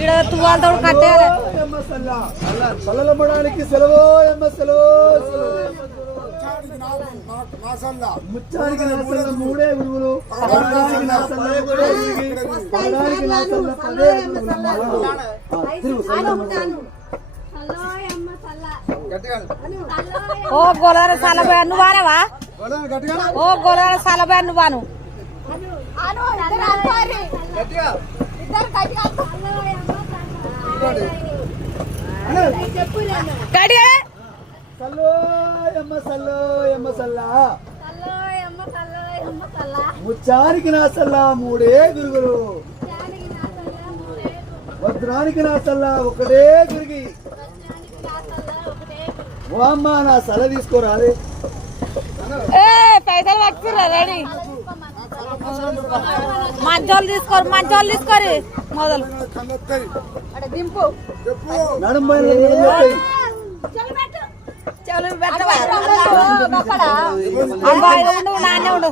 ఈడ తువ్వాలతో కట్టేయాలి. సల్లమడానికి సెలవు ఎమ్మ సెలవు. ముచ్చానికి నాసల్ల మూడే గురువులు. పడడానికి నాసల్ల పడడానికి నాసల్ల పదే ఓ గోలార సాలబా నువ్వానవా? ఓ గోలార సాలబా నువ్వాను. ముచ్చానికి నాసల్లా మూడే గురుగులు. వజ్రానికి నాసల్లా ఒకటే గురిగి. ఓ అమ్మ నా సల తీసుకోరాలే. పైసలు పట్టుకురా రెడీ. మంచోళ్ళు తీసుకోరు, మంచోళ్ళు తీసుకోరు మొదలు దింపు. నడుము నాన్నే ఉండు.